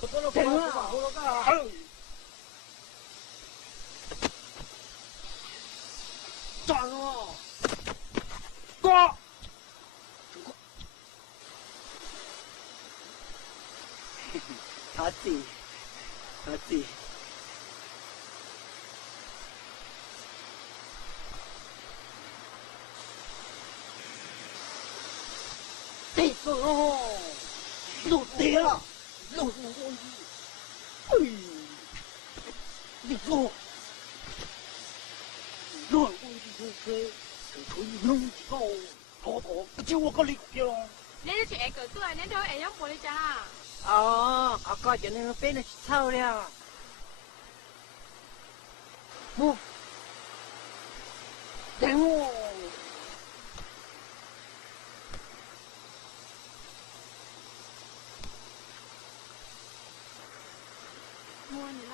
等啊！转哦！过！他弟，他弟。对哦，落地了，落地，哎，你落，落我去吹，吹弄几个，老头不就我个力了。你这下个对，你都会用玻璃渣。啊，阿哥今天变得臭了。不，等我。摸你了。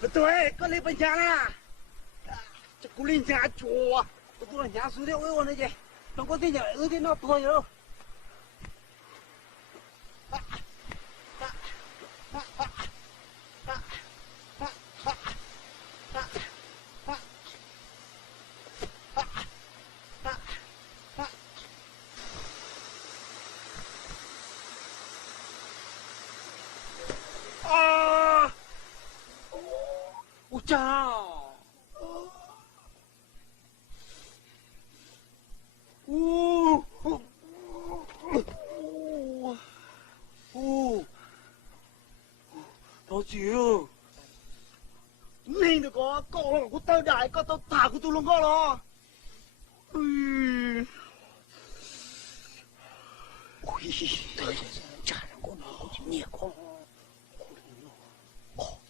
不对，搁你本家呢。这古林家脚啊，我做人家输的，我那些，让我这家儿子那多哟。啊！我操！老九，你那个搞了我到大个到大个都弄搞了，喂，家人我拿过去捏过，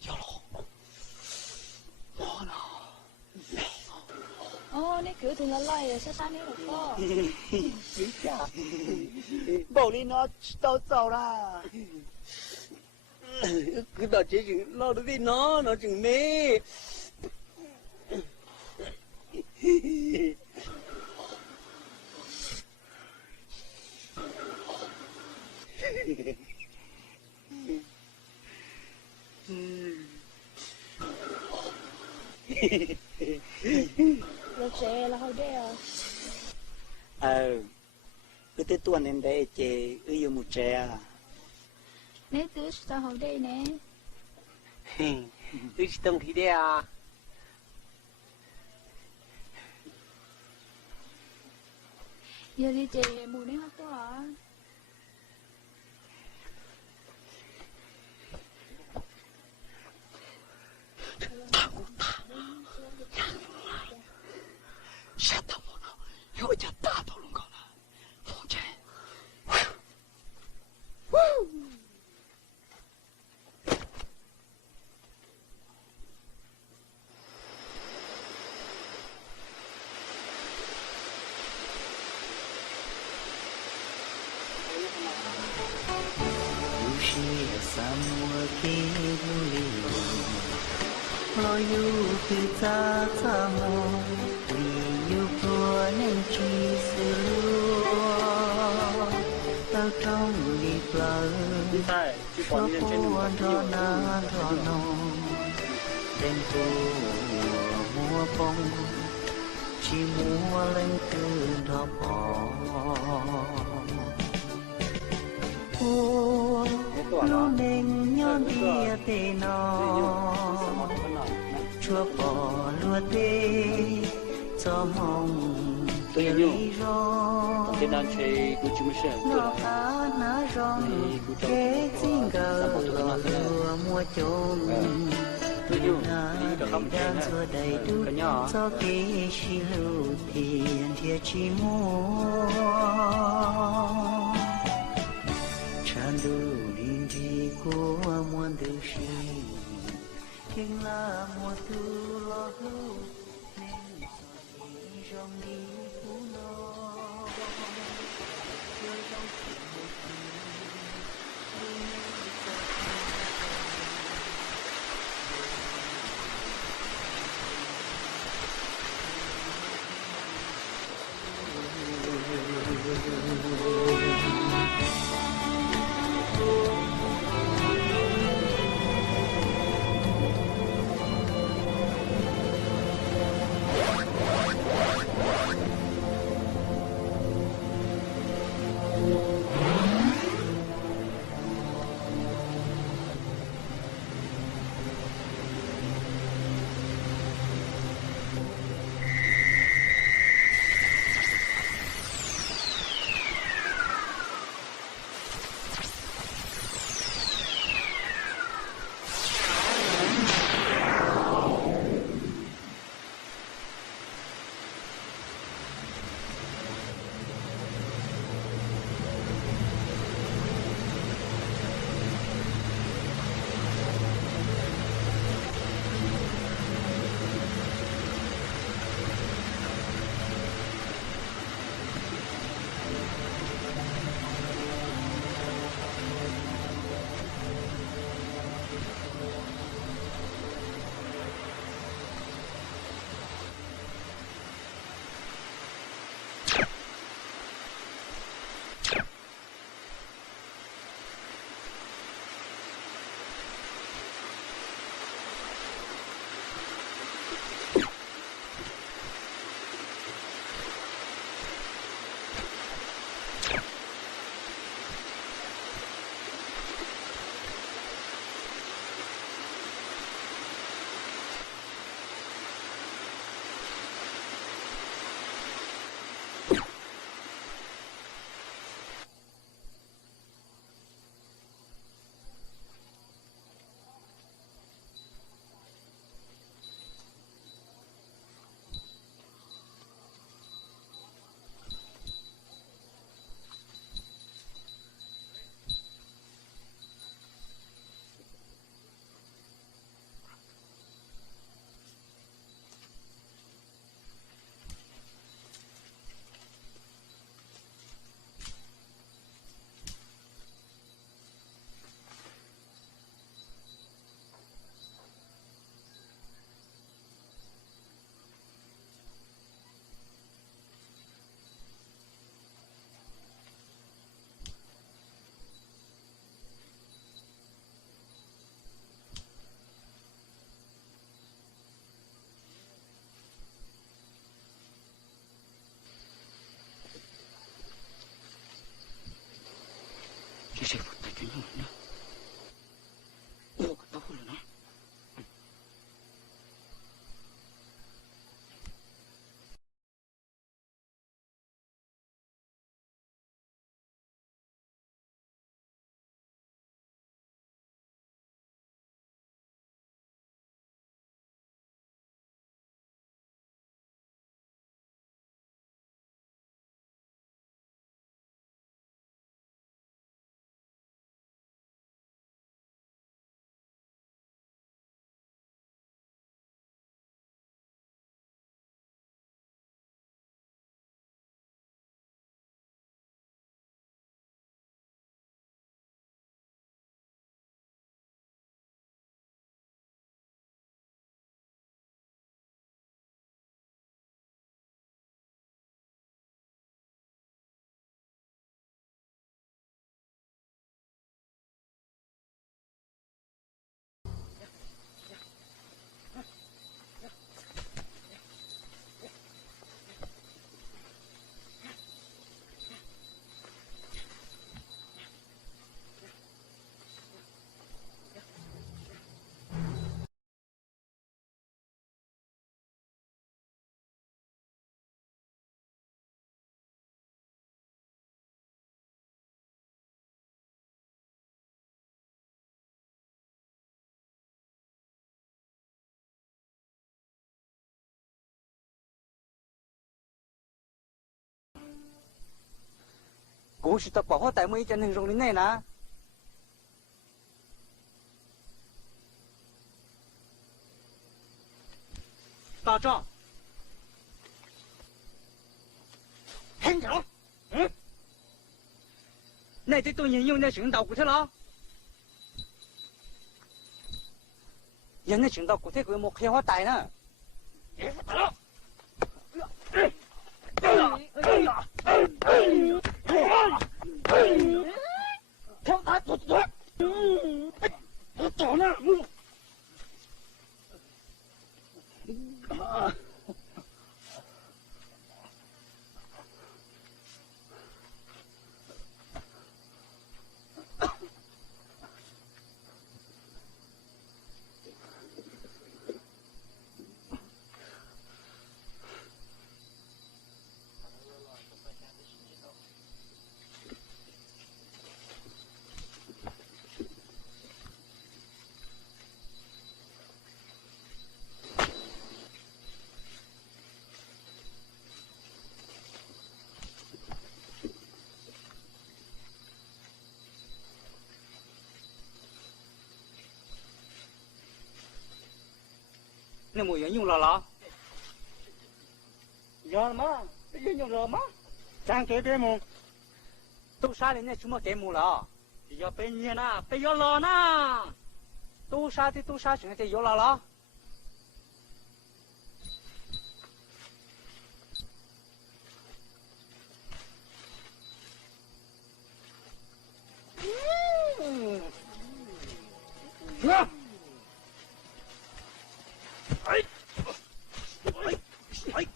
要了，我呢。哦，你kiểu thường là lời sao ta nếu được có. Chính xác. Bảo lên nó tao giàu là. Cứ bảo chế chừng lo được với nó chừng mê. Rồi trẻ là hồi đây à? Cứ tới tuần đến đây chị yêu một trẻ à? Nếu cứ sao hồi đây nè? Cứ tâm khí đây à? Giờ đi chị mùi đến hết đó hả? Sát tao một nó, rồi chặt ta tao luôn còn là phong trẻ. lo yêu từ xa xa mồ vì yêu của nên chỉ sự lúa tao trong đi bờ cho buồn cho na cho nồng đêm phố mùa bông chỉ mùa lên từ đỏ bỏ lúc nên nhon bia tê nó chúa bỏ lúa tê cho mong kia lý rong nó cá ná rong kế xin gờ lúa mua chôm ngài đang xua đầy đủ cho kế chi lưu tiền thiệt chi mua tràn đủ linh trí của muôn đời sinh kinh là mùa thu lo hưu nên giọt đi rong đi phú nó chơi trong chuyện một 这谁负责军用呢？哦，到后了呢。故事的保护带每一件内容的内呢？大壮，很长，那这东西用在寻到骨头了，人家寻到骨头规模开花带呢。跳他走，我走呢。那么人用了啦？有吗？人用了吗？咱给点么？都杀人家什么给么了？要被你呢，被要老呢？都杀的都杀，现在有了啦？啊！哎！哎！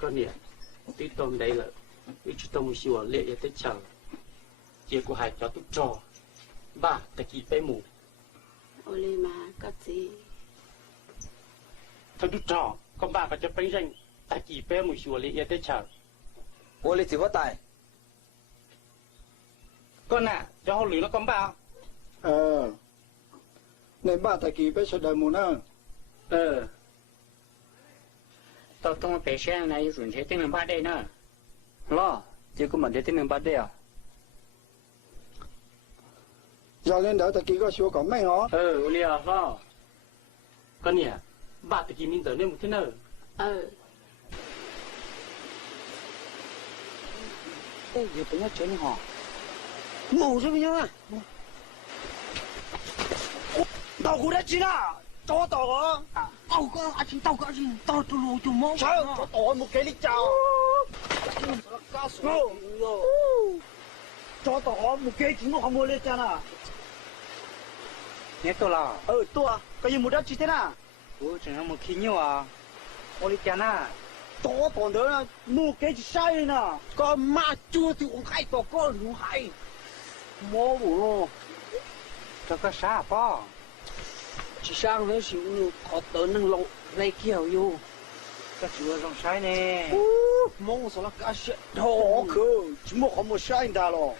哥你， tí tôm đây là ít chút tôm xíu lệ để tới chờ chia của hai cho tụt trò ba ta kỳ bé mù ô lê mà có gì thôi tụt trò con ba phải cho bánh ranh ta kỳ bé mù xíu lệ để tới chờ ô lê chỉ có tài con à cho họ lưỡi nó con ba nên ba ta kỳ bé sẽ đợi mù nữa tao tông bé xe này dùng thế tên mình ba đây nữa lo chỉ có mình để tên mình bắt đây à giờ lên đợi ta kỳ có số còn mấy hả ô lê à lo con nhỉ ba ta kỳ mình tới nên một thế nào ê giờ bây giờ chuyện họ mù rồi bây giờ tao cũng đã chín à cho tao à tao có gì tao tụi lù tụi mốt sao cho tao một cái đi chào cho tao một cái chỉ nó không mua lên chana nhớ tôi là tôi cái gì một đất chỉ thế nào chỉ là một khi nhiều à ôi cha na cho tao nữa một cái chỉ sai nè con ma chua thì cũng hay tao con cũng hay mua bù cho cái sao po chỉ sang nữa xíu nữa có tới nâng lộ lấy kiểu vô cái chúa trong sai nè mong sao là cá sấu thôi cứ chỉ một không một sai đã rồi